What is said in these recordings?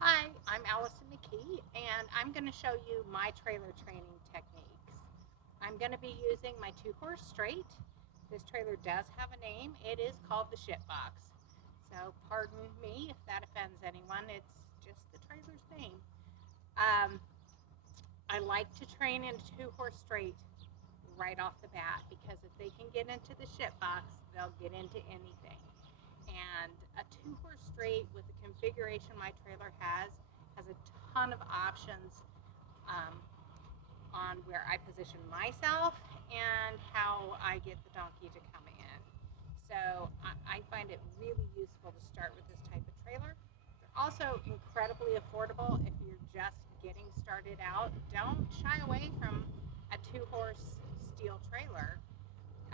Hi, I'm Allison McKee, and I'm going to show you my trailer training techniques. I'm going to be using my two horse straight. This trailer does have a name. It is called the shit box. So, pardon me if that offends anyone. It's just the trailer's name. Um, I like to train in two horse straight right off the bat because if they can get into the shit box, they'll get into anything. And a two horse straight with the configuration my trailer has a ton of options um, on where I position myself and how I get the donkey to come in. So I find it really useful to start with this type of trailer. They're also incredibly affordable if you're just getting started out. Don't shy away from a two horse steel trailer.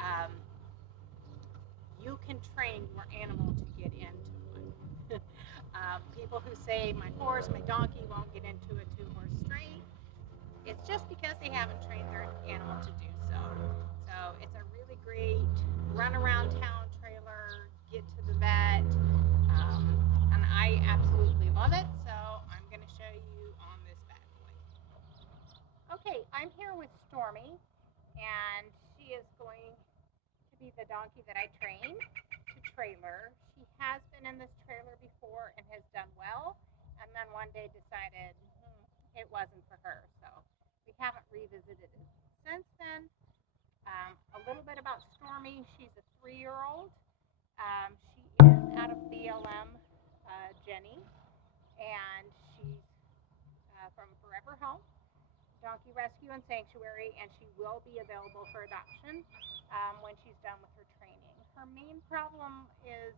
Um, you can train your animal to get into one. People who say my horse, my donkey won't get into a two horse straight, it's just because they haven't trained their animal to do so. So it's a really great run around town trailer, get to the vet, um, and I absolutely love it. So I'm going to show you on this bad boy. Okay, I'm here with Stormy, and she is going to be the donkey that I train to trailer. She has been in this trailer before and has done well, and then one day decided it wasn't for her. So we haven't revisited it since then. A little bit about Stormy. She's a 3 year old. She is out of BLM Jenny, and she's from Forever Home Donkey Rescue and Sanctuary, and she will be available for adoption when she's done with her training. Her main problem is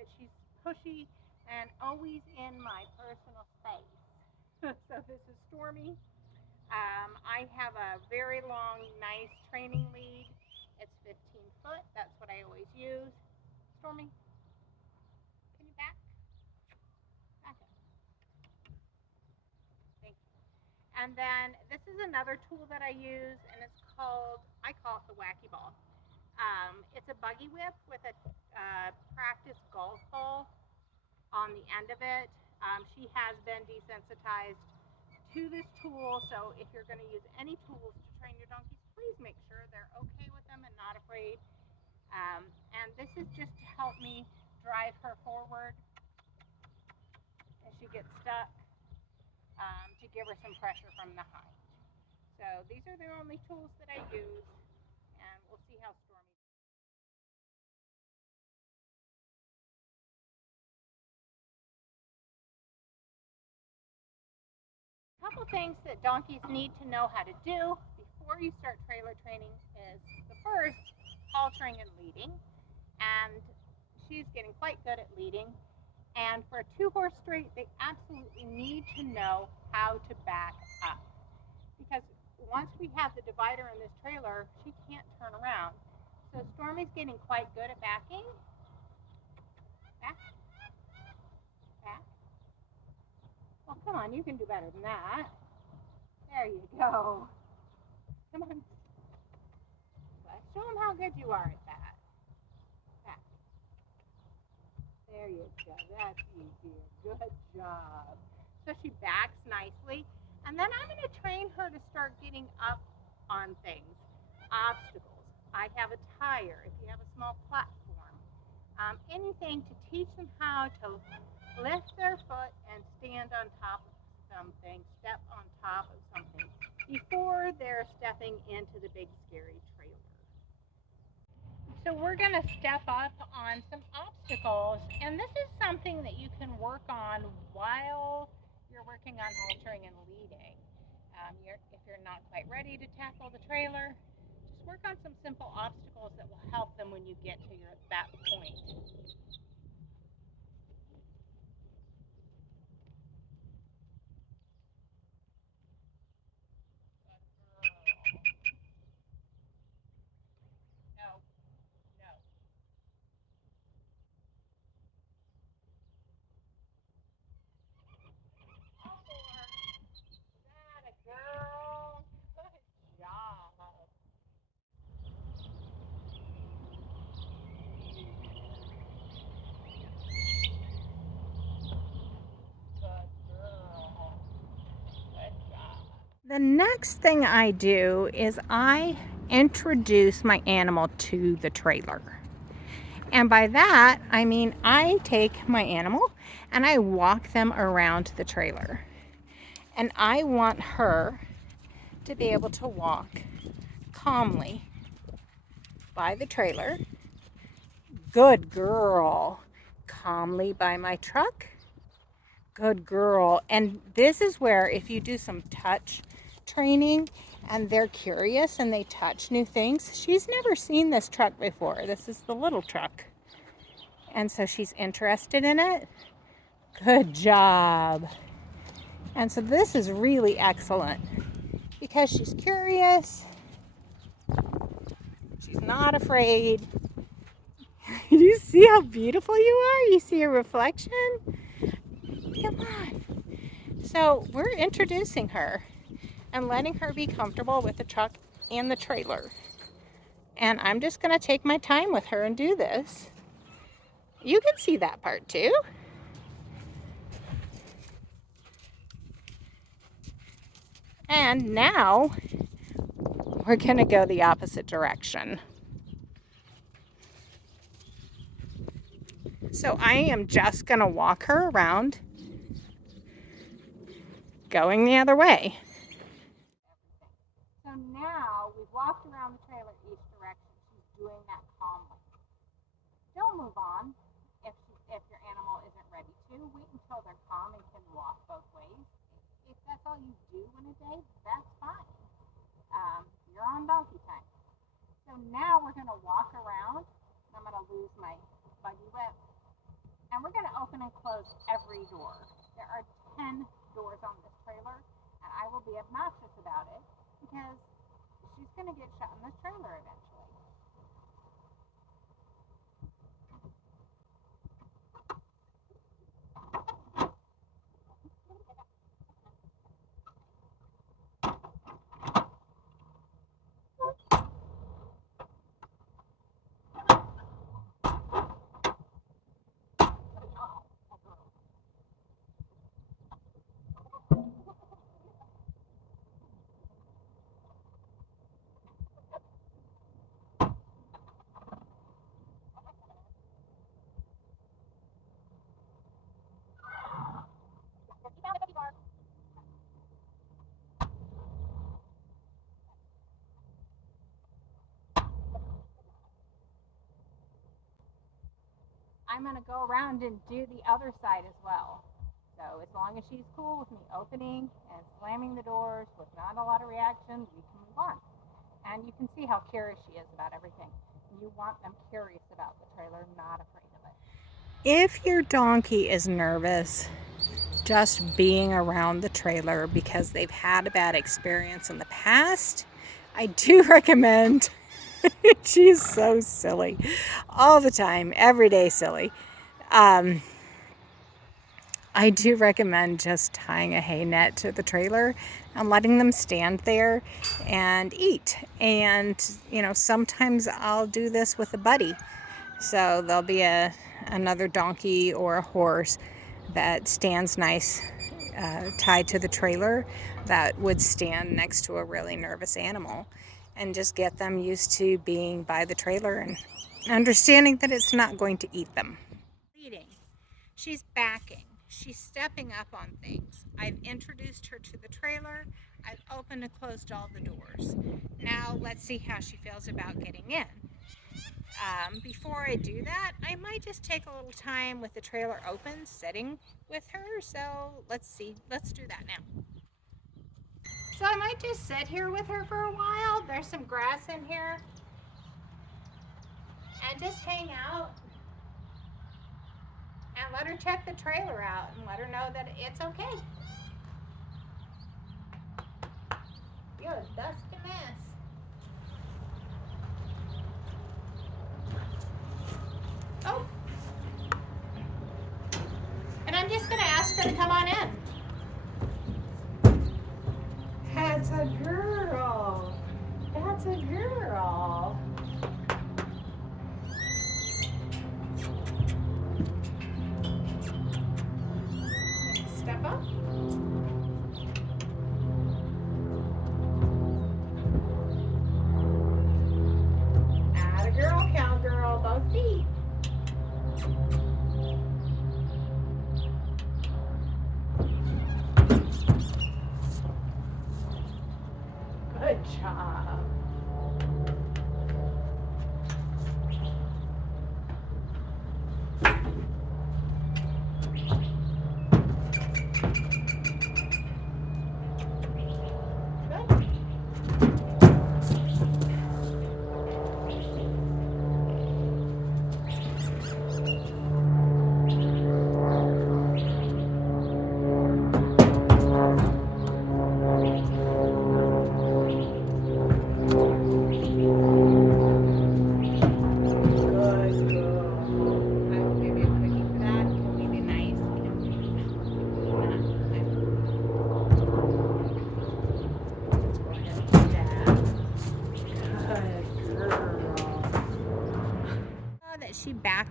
that she's pushy and always in my personal space. So this is Stormy. I have a very long, nice training lead. It's 15 foot. That's what I always use. Stormy, can you back? Back up. Thank you. And then this is another tool that I use, and I call it the Wacky Ball. It's a buggy whip with a practice golf ball on the end of it. She has been desensitized to this tool, so if you're going to use any tools to train your donkeys, please make sure they're okay with them and not afraid. And this is just to help me drive her forward as she gets stuck, to give her some pressure from behind. So these are the only tools that I use, and we'll see how Stormy. A couple things that donkeys need to know how to do before you start trailer training is the first, haltering and leading. And she's getting quite good at leading. And for a two horse straight, they absolutely need to know how to back up. Because once we have the divider in this trailer, she can't turn around. So Stormy's getting quite good at backing. Back, back. Well, come on, you can do better than that. There you go. Come on. Show them how good you are at that. Back. There you go. That's easy. Good job. So she backs nicely. And then I'm going to train her to start getting up on things, obstacles. I have a tire, if you have a small platform, anything to teach them how to lift their foot and stand on top of something, step on top of something before they're stepping into the big scary trailer. So we're going to step up on some obstacles, and this is something that you can work on while you're working on haltering and leading. If you're not quite ready to tackle the trailer, just work on some simple obstacles that will help them when you get to that point. No, no. That a girl. Good job. The next thing I do is I introduce my animal to the trailer. And by that, I mean I take my animal and I walk them around the trailer. And I want her to be able to walk calmly by the trailer. Good girl. Calmly by my truck. Good girl. And this is where if you do some touch training and they're curious and they touch new things. She's never seen this truck before. This is the little truck. And so she's interested in it. Good job. And so this is really excellent because she's curious. She's not afraid. Do you see how beautiful you are? You see your reflection? Come on. So we're introducing her and letting her be comfortable with the truck and the trailer. And I'm just going to take my time with her and do this. You can see that part too. And now we're going to go the opposite direction. So I am just going to walk her around, going the other way. So now we've walked around the trailer each direction. She's doing that calmly. Don't move on if your animal isn't ready to. Wait until they're calm and can walk both ways. If that's all you do in a day, that's fine. You're on donkey time. So now we're going to walk around. I'm going to lose my buggy whip. And we're going to open and close every door. There are 10 doors on this trailer, and I will be obnoxious about it because she's going to get shut in this trailer eventually. I'm going to go around and do the other side as well. So as long as she's cool with me opening and slamming the doors with not a lot of reaction, we can move on. And you can see how curious she is about everything. You want them curious about the trailer, not afraid of it. If your donkey is nervous just being around the trailer because they've had a bad experience in the past, I do recommend she's so silly all the time, every day silly. I do recommend just tying a hay net to the trailer and letting them stand there and eat. And, you know, sometimes I'll do this with a buddy. So there'll be another donkey or a horse that stands nice tied to the trailer that would stand next to a really nervous animal, and just get them used to being by the trailer and understanding that it's not going to eat them. Leading. She's backing. She's stepping up on things. I've introduced her to the trailer. I've opened and closed all the doors. Now let's see how she feels about getting in. Before I do that, I might just take a little time with the trailer open, sitting with her. So let's see. Let's do that now. So I might just sit here with her for a while. There's some grass in here. And just hang out. And let her check the trailer out and let her know that it's okay. You're a dusty mess. Oh. And I'm just going to ask her to come on in. That's a girl. That's a girl. Step up.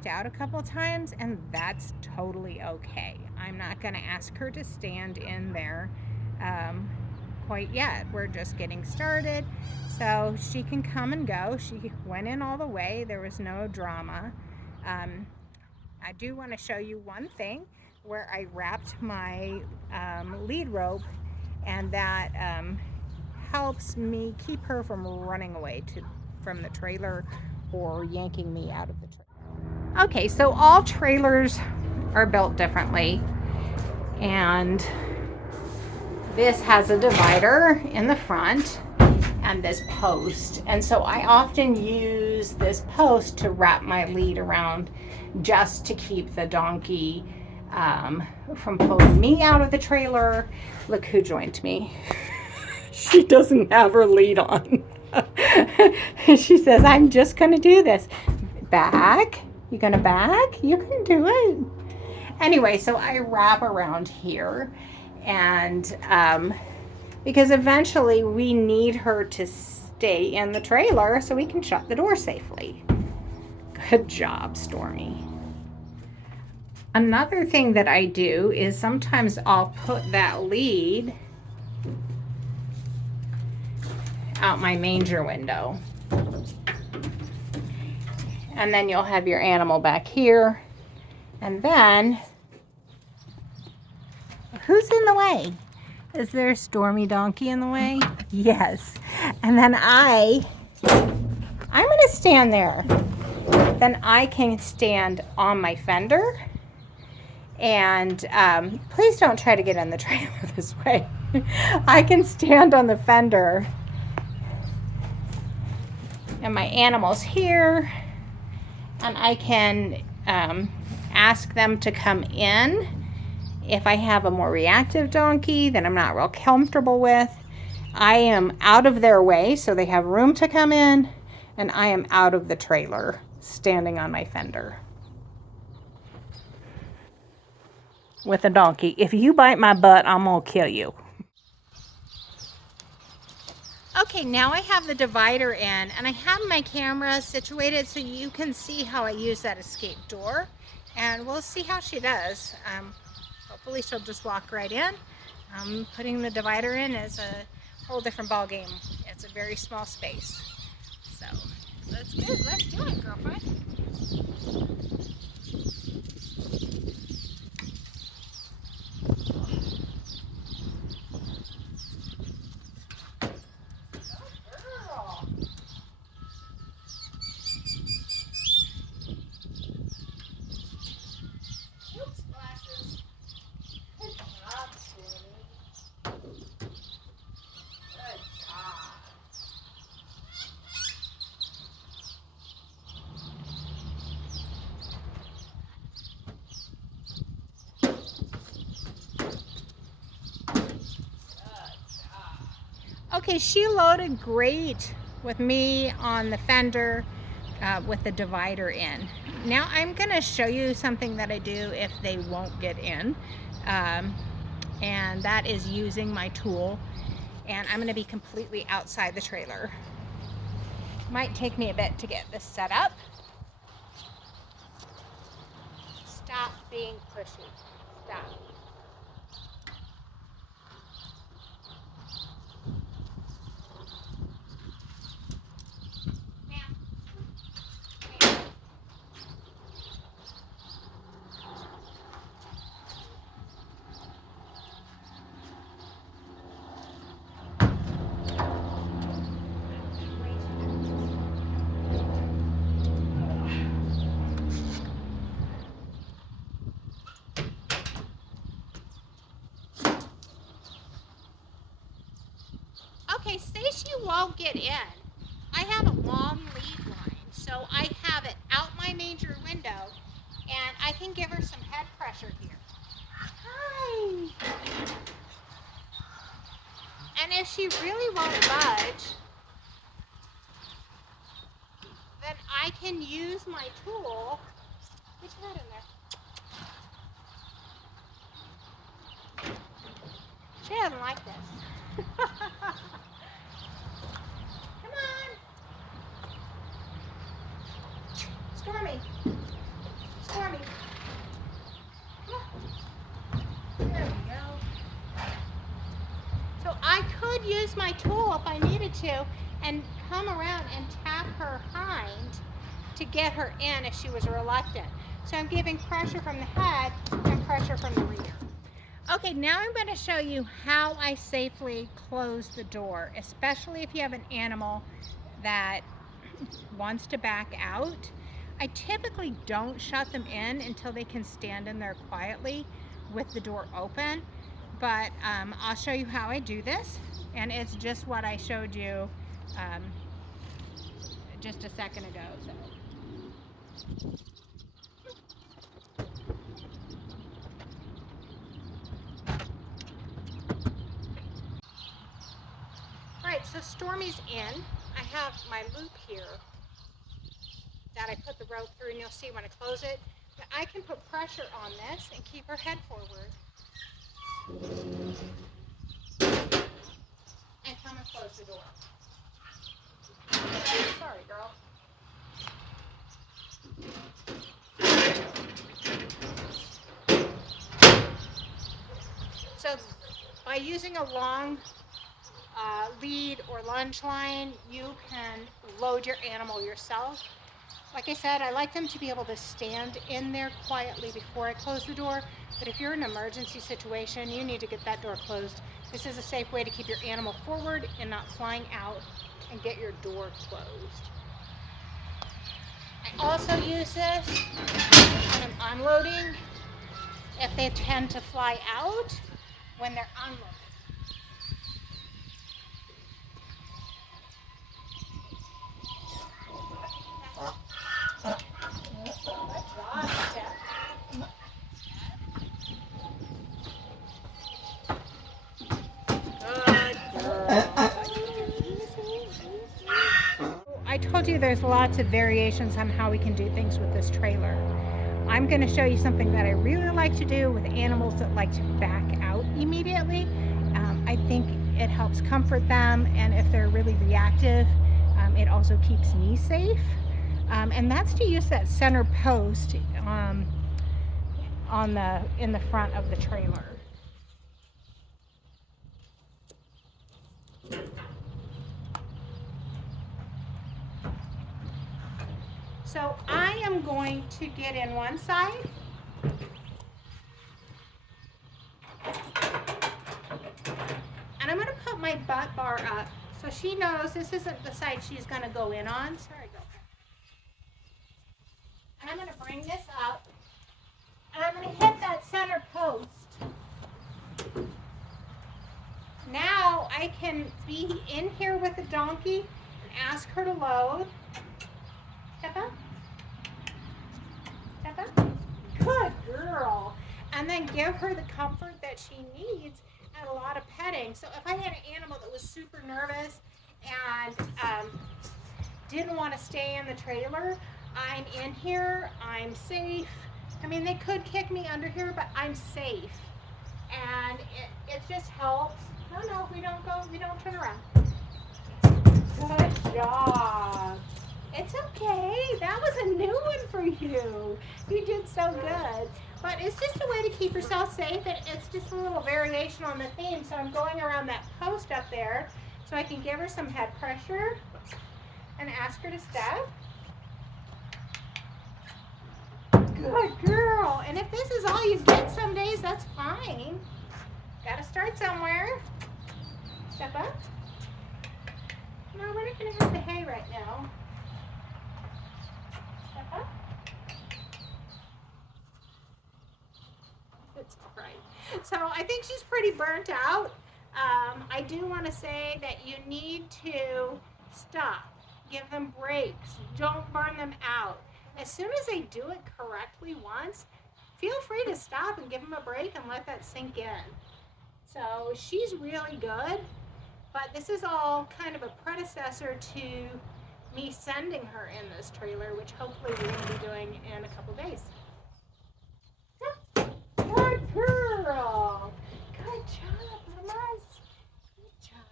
out a couple times, and that's totally okay. I'm not going to ask her to stand in there quite yet. We're just getting started, so she can come and go. She went in all the way. There was no drama. I do want to show you one thing where I wrapped my lead rope, and that helps me keep her from running away from the trailer or yanking me out of the trailer. Okay, so all trailers are built differently, and this has a divider in the front and this post, and so I often use this post to wrap my lead around, just to keep the donkey from pulling me out of the trailer. Look who joined me. She doesn't have her lead on. She says, I'm just going to do this. Back? You going to back? You can do it. Anyway, so I wrap around here, and because eventually we need her to stay in the trailer so we can shut the door safely. Good job, Stormy. Another thing that I do is sometimes I'll put that lead out my manger window. And then you'll have your animal back here. And then, who's in the way? Is there a Stormy donkey in the way? Yes. And then I'm gonna stand there. Then I can stand on my fender. And please don't try to get in the trailer this way. I can stand on the fender, and my animal's here, and I can ask them to come in if I have a more reactive donkey that I'm not real comfortable with. I am out of their way so they have room to come in, and I am out of the trailer standing on my fender with a donkey. If you bite my butt, I'm gonna kill you. Okay, now I have the divider in, and I have my camera situated so you can see how I use that escape door, and we'll see how she does. Hopefully she'll just walk right in. Putting the divider in is a whole different ball game. It's a very small space. So that's good. Let's do it, girlfriend. Okay, she loaded great with me on the fender with the divider in. Now I'm going to show you something that I do if they won't get in, and that is using my tool, and I'm going to be completely outside the trailer. Might take me a bit to get this set up. Stop being pushy. Stop. Okay, say she won't get in. I have a long lead line, so I have it out my manger window, and I can give her some head pressure here. Hi. And if she really won't budge, then I can use my tool. Get your head in there. She doesn't like this. Come on. Stormy. could use my tool if I needed to and come around and tap her hind to get her in if she was reluctant. So I'm giving pressure from the head and pressure from the rear. Okay, now I'm going to show you how I safely close the door, especially if you have an animal that wants to back out. I typically don't shut them in until they can stand in there quietly with the door open, but I'll show you how I do this, and it's just what I showed you just a second ago. Alright, so Stormy's in. I have my loop here that I put the rope through, and you'll see when I close it. But I can put pressure on this and keep her head forward. And come and close the door. Sorry, girl. So by using a long lead or lunge line, you can load your animal yourself. Like I said, I like them to be able to stand in there quietly before I close the door, but if you're in an emergency situation, you need to get that door closed. This is a safe way to keep your animal forward and not flying out, and get your door closed. I also use this when I'm unloading if they tend to fly out when they're unloaded. I told you there's lots of variations on how we can do things with this trailer. I'm going to show you something that I really like to do with animals that like to back out immediately. I think it helps comfort them, and if they're really reactive, it also keeps me safe. And that's to use that center post in the front of the trailer. So I am going to get in one side. And I'm going to put my butt bar up so she knows this isn't the side she's going to go in on. Sorry, girl. And I'm going to bring this up. And I'm going to hit that center post. Now I can be in here with the donkey and ask her to load. Step up. Step up. Good girl. And then give her the comfort that she needs and a lot of petting. So if I had an animal that was super nervous and didn't want to stay in the trailer, I'm in here, I'm safe. I mean, they could kick me under here, but I'm safe. And it just helps. No, we don't turn around. Good job. It's okay. That was a new one for you. You did so good. But it's just a way to keep yourself safe, and it's just a little variation on the theme. So I'm going around that post up there so I can give her some head pressure and ask her to step. Good girl. And if this is all you get some days, that's fine. Gotta start somewhere. Step up. No, we're not gonna have the hay right now. Step up. It's all right. So I think she's pretty burnt out. I do want to say that you need to stop. Give them breaks. Don't burn them out. As soon as they do it correctly once, feel free to stop and give them a break and let that sink in. So she's really good, but this is all kind of a predecessor to me sending her in this trailer, which hopefully we're going to be doing in a couple days. Good girl. Good job, mamas. Good job.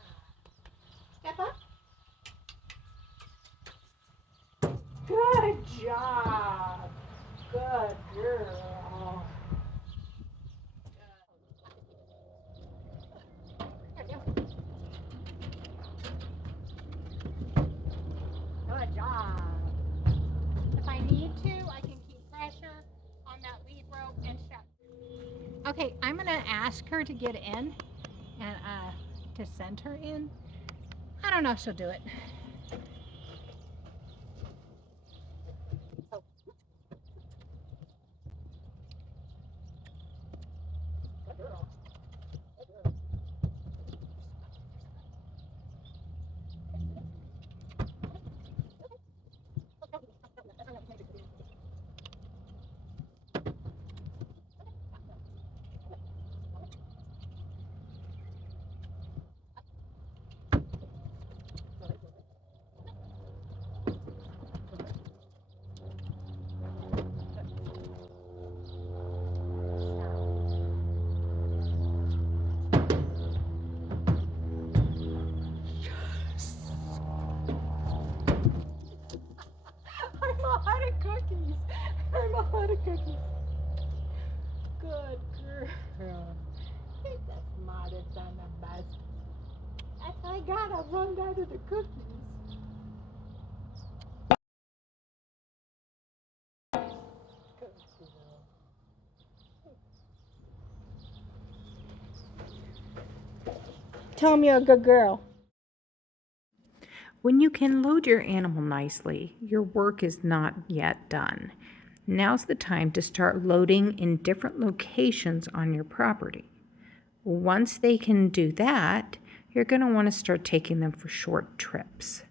Step up. Good job. Good girl. Okay, I'm going to ask her to get in and to send her in. I don't know if she'll do it. I'm out of cookies. I'm out of cookies. Good girl. I think that's smartest than the best. That's I got. I run out of the cookies. Tell me you're a good girl. When you can load your animal nicely, your work is not yet done. Now's the time to start loading in different locations on your property. Once they can do that, you're going to want to start taking them for short trips.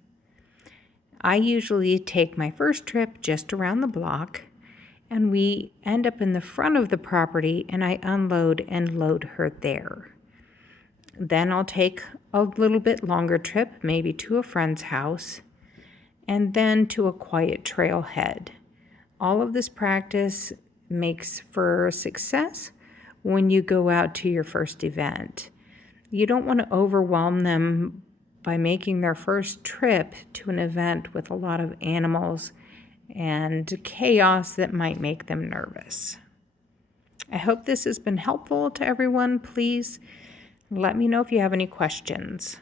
I usually take my first trip just around the block, and we end up in the front of the property, and I unload and load her there. Then I'll take a little bit longer trip, maybe to a friend's house, and then to a quiet trailhead. All of this practice makes for success when you go out to your first event. You don't want to overwhelm them by making their first trip to an event with a lot of animals and chaos that might make them nervous. I hope this has been helpful to everyone. Please let me know if you have any questions.